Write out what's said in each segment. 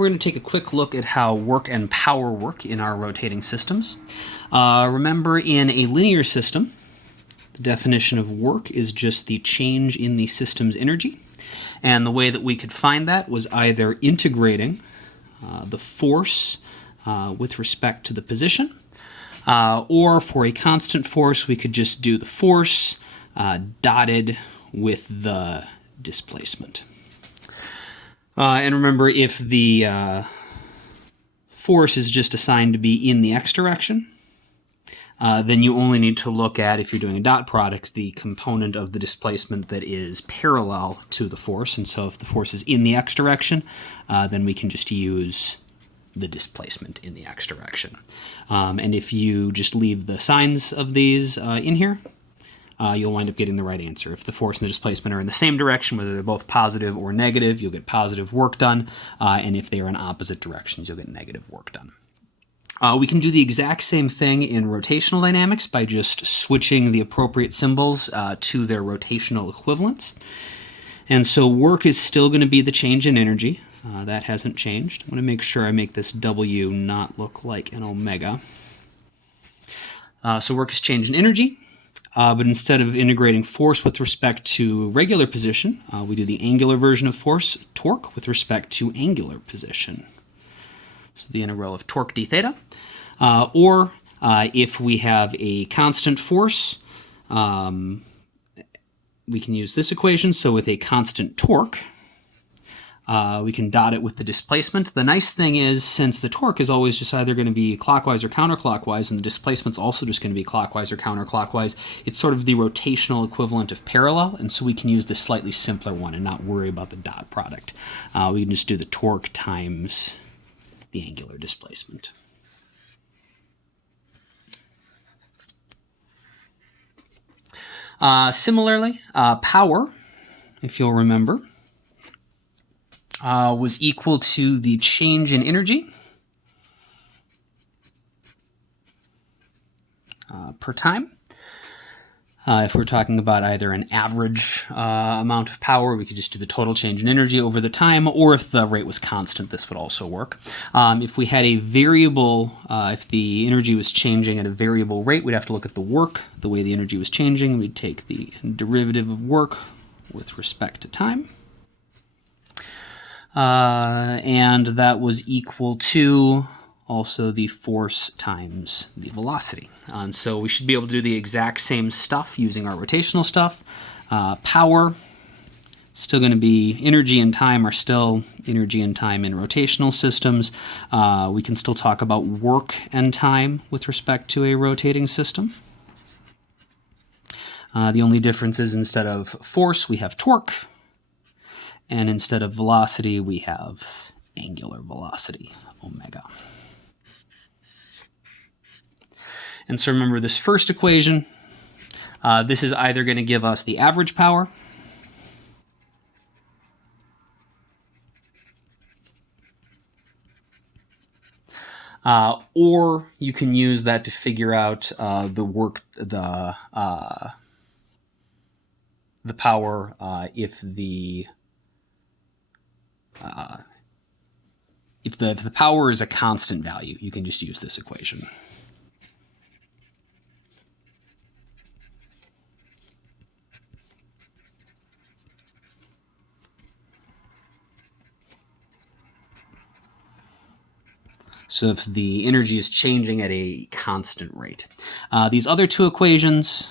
we're going to take a quick look at how work and power work in our rotating systems. Remember, in a linear system, the definition of work is just the change in the system's energy. And the way that we could find that was either integrating the force with respect to the position, or for a constant force, we could just do the force dotted with the displacement. And remember, if the force is just assigned to be in the x direction, then you only need to look at, if you're doing a dot product, the component of the displacement that is parallel to the force. And so if the force is in the x direction, then we can just use the displacement in the x direction. And if you just leave the signs of these in here, you'll wind up getting the right answer. If the force and the displacement are in the same direction, whether they're both positive or negative, you'll get positive work done. And if they are in opposite directions, you'll get negative work done. We can do the exact same thing in rotational dynamics by just switching the appropriate symbols to their rotational equivalents. And so work is still going to be the change in energy. That hasn't changed. I'm going to make sure I make this W not look like an omega. So work is change in energy. But instead of integrating force with respect to regular position, we do the angular version of force, torque, with respect to angular position. So the integral of torque d theta. Or if we have a constant force, we can use this equation. So with a constant torque, we can dot it with the displacement. The nice thing is, since the torque is always just either going to be clockwise or counterclockwise, and the displacement's also just going to be clockwise or counterclockwise, it's sort of the rotational equivalent of parallel, and so we can use this slightly simpler one and not worry about the dot product. We can just do the torque times the angular displacement. Similarly, power, if you'll remember, was equal to the change in energy per time. If we're talking about either an average amount of power, we could just do the total change in energy over the time, or if the rate was constant, this would also work. If we had a variable, if the energy was changing at a variable rate, we'd have to look at the work, the way the energy was changing. We'd take the derivative of work with respect to time. And that was equal to also the force times the velocity. And so we should be able to do the exact same stuff using our rotational stuff. Power, still going to be energy and time are still energy and time in rotational systems. We can still talk about work and time with respect to a rotating system. The only difference is instead of force, we have torque. And instead of velocity, we have angular velocity, omega. And so remember this first equation. This is either going to give us the average power, or you can use that to figure out the work, the power if the power is a constant value, you can just use this equation. So if the energy is changing at a constant rate. These other two equations,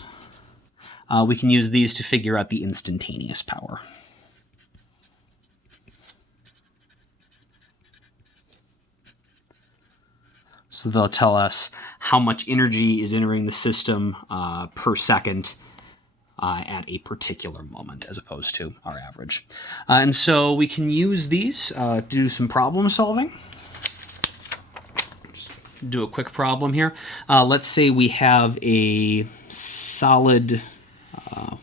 we can use these to figure out the instantaneous power. So they'll tell us how much energy is entering the system per second at a particular moment, as opposed to our average. And so we can use these to do some problem solving. Just do a quick problem here. Let's say we have a solid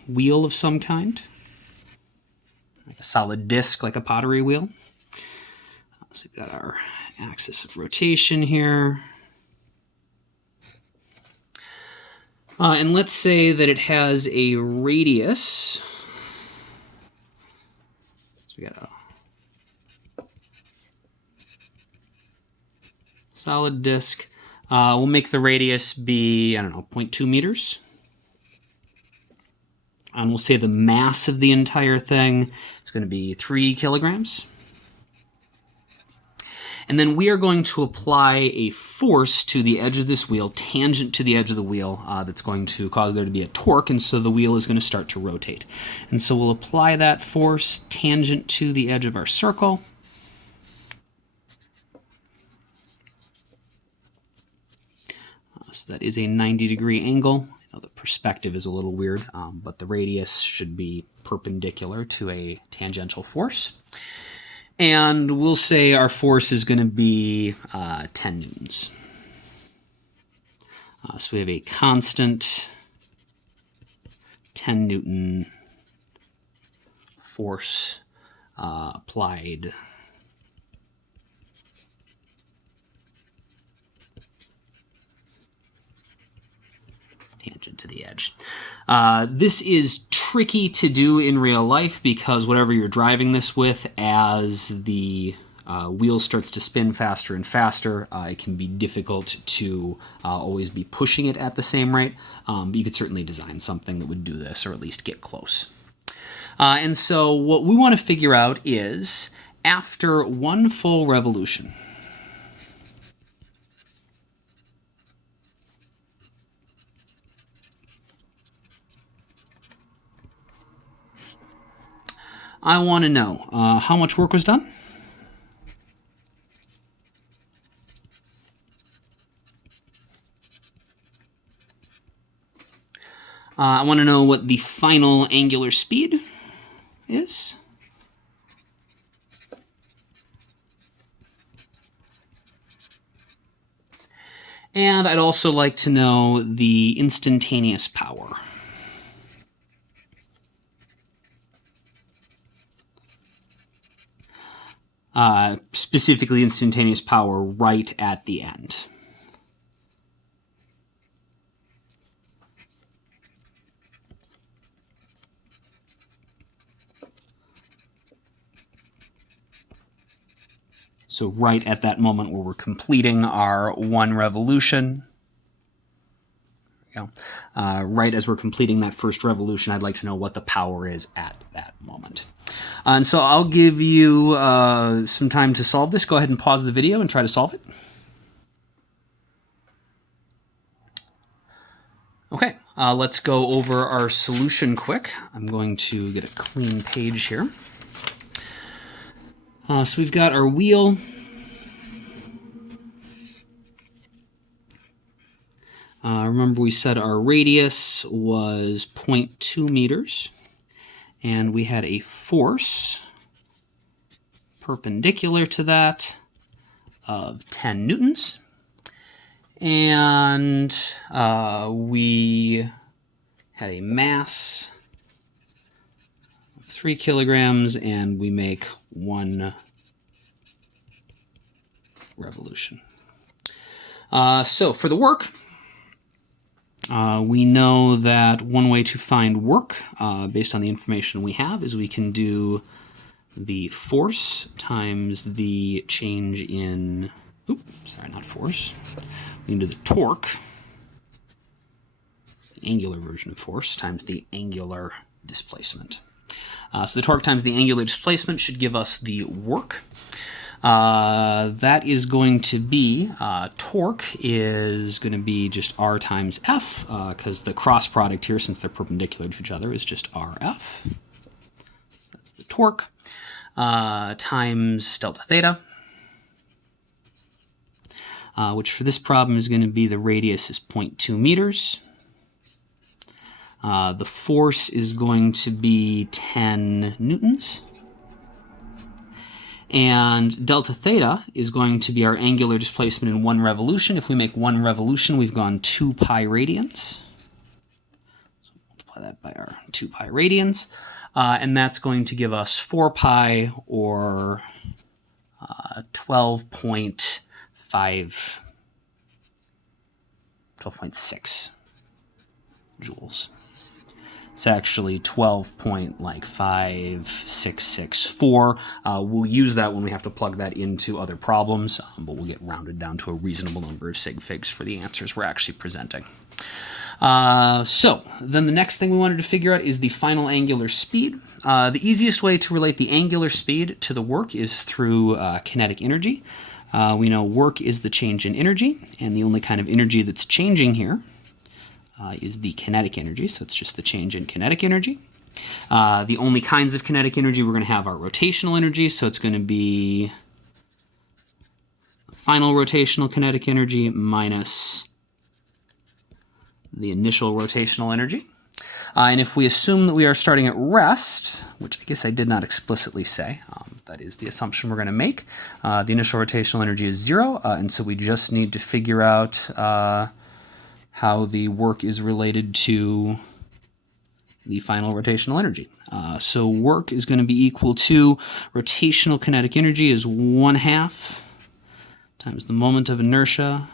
wheel of some kind, like a solid disc, like a pottery wheel. So we've got our axis of rotation here. And let's say that it has a radius. So we got solid disk. We'll make the radius be, I don't know, 0.2 meters. And we'll say the mass of the entire thing is going to be 3 kilograms. And then we are going to apply a force to the edge of this wheel, tangent to the edge of the wheel, that's going to cause there to be a torque, and so the wheel is going to start to rotate. And so we'll apply that force tangent to the edge of our circle. So that is a 90-degree angle. I know the perspective is a little weird, but the radius should be perpendicular to a tangential force. And we'll say our force is going to be 10 newtons. So we have a constant 10 newton force applied tangent to the edge. This is tricky to do in real life because whatever you're driving this with, as the wheel starts to spin faster and faster, it can be difficult to always be pushing it at the same rate, but you could certainly design something that would do this, or at least get close. And so what we want to figure out is, after one full revolution, I want to know how much work was done. I want to know what the final angular speed is. And I'd also like to know the instantaneous power. Specifically instantaneous power right at the end. So right at that moment where we're completing our one revolution. Right as we're completing that first revolution, I'd like to know what the power is at that moment. And so I'll give you some time to solve this. Go ahead and pause the video and try to solve it. Okay, let's go over our solution quick. I'm going to get a clean page here. So we've got our wheel. Remember we said our radius was 0.2 meters, and we had a force perpendicular to that of 10 newtons. And we had a mass of 3 kilograms, and we make 1 revolution. So for the work, we know that one way to find work, based on the information we have, is we can do the force times the change in, sorry, not force. We can do the torque, the angular version of force, times the angular displacement. So the torque times the angular displacement should give us the work. That is going to be, torque is going to be just R times F, because the cross product here, since they're perpendicular to each other, is just RF. So that's the torque, times delta theta, which for this problem is going to be the radius is 0.2 meters. The force is going to be 10 newtons. And delta theta is going to be our angular displacement in 1 revolution. If we make 1 revolution, we've gone 2 pi radians. So multiply that by our 2 pi radians. And that's going to give us 4 pi, or 12.6 joules. It's actually 12.5664. We'll use that when we have to plug that into other problems, but we'll get rounded down to a reasonable number of sig figs for the answers we're actually presenting. So then the next thing we wanted to figure out is the final angular speed. The easiest way to relate the angular speed to the work is through kinetic energy. We know work is the change in energy, and the only kind of energy that's changing here is the kinetic energy, so it's just the change in kinetic energy. The only kinds of kinetic energy we're going to have are rotational energy, so it's going to be final rotational kinetic energy minus the initial rotational energy. And if we assume that we are starting at rest, which I guess I did not explicitly say, that is the assumption we're going to make, the initial rotational energy is 0, and so we just need to figure out how the work is related to the final rotational energy. So work is going to be equal to rotational kinetic energy is 1/2 times the moment of inertia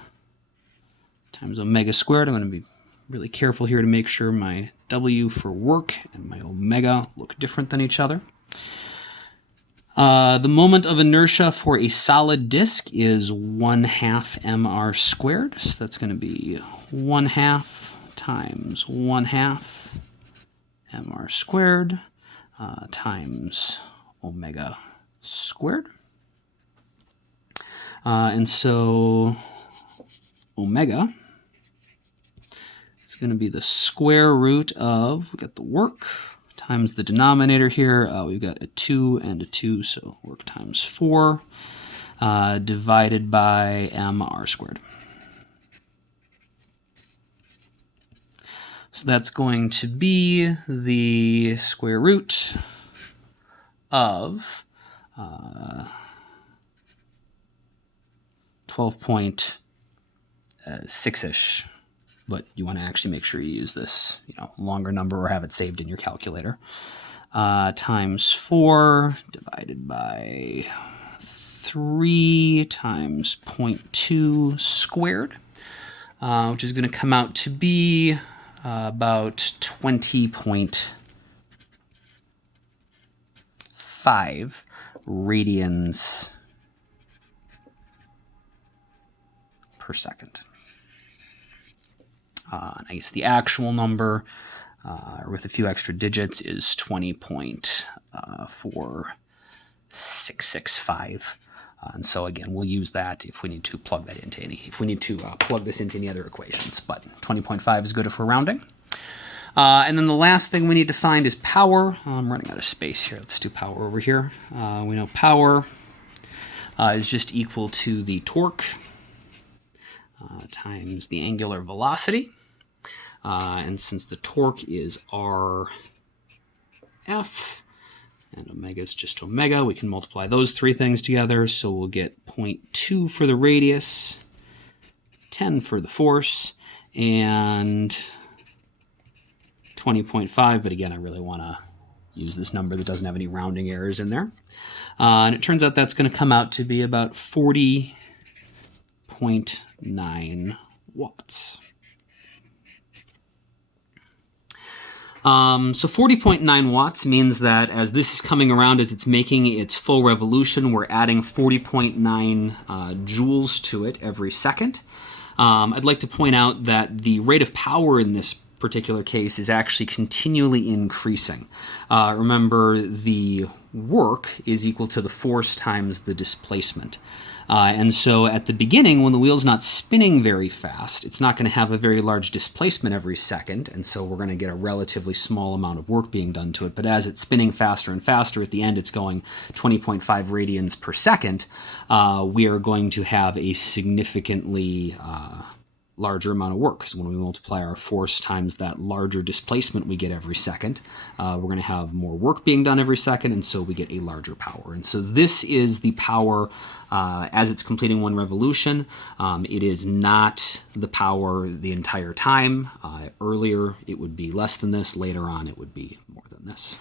times omega squared. I'm going to be really careful here to make sure my W for work and my omega look different than each other. The moment of inertia for a solid disk is 1/2 mr squared. So that's going to be 1/2 times 1/2 mr squared times omega squared. And so omega is going to be the square root of, we got the work, times the denominator here. We've got a 2 and a 2, so work times 4, divided by mr squared. So that's going to be the square root of 12.6-ish, but you want to actually make sure you use this, longer number or have it saved in your calculator, times 4 divided by 3 times 0.2 squared, which is going to come out to be about 20.5 radians per second. And I guess the actual number, with a few extra digits, is 20.4665. And so again, we'll use that if we need to plug that into plug this into any other equations. But 20.5 is good if we're rounding. And then the last thing we need to find is power. I'm running out of space here. Let's do power over here. We know power is just equal to the torque times the angular velocity. And since the torque is RF, and omega is just omega, we can multiply those three things together, so we'll get 0.2 for the radius, 10 for the force, and 20.5, but again, I really want to use this number that doesn't have any rounding errors in there. And it turns out that's going to come out to be about 40.9 watts. So 40.9 watts means that as this is coming around, as it's making its full revolution, we're adding 40.9 joules to it every second. I'd like to point out that the rate of power in this particular case is actually continually increasing. Remember, the work is equal to the force times the displacement. And so at the beginning, when the wheel's not spinning very fast, it's not going to have a very large displacement every second, and so we're going to get a relatively small amount of work being done to it. But as it's spinning faster and faster, at the end it's going 20.5 radians per second, we are going to have a significantly larger amount of work, because when we multiply our force times that larger displacement we get every second, we're going to have more work being done every second, and so we get a larger power. And so this is the power as it's completing one revolution. It is not the power the entire time. Earlier it would be less than this, later on it would be more than this.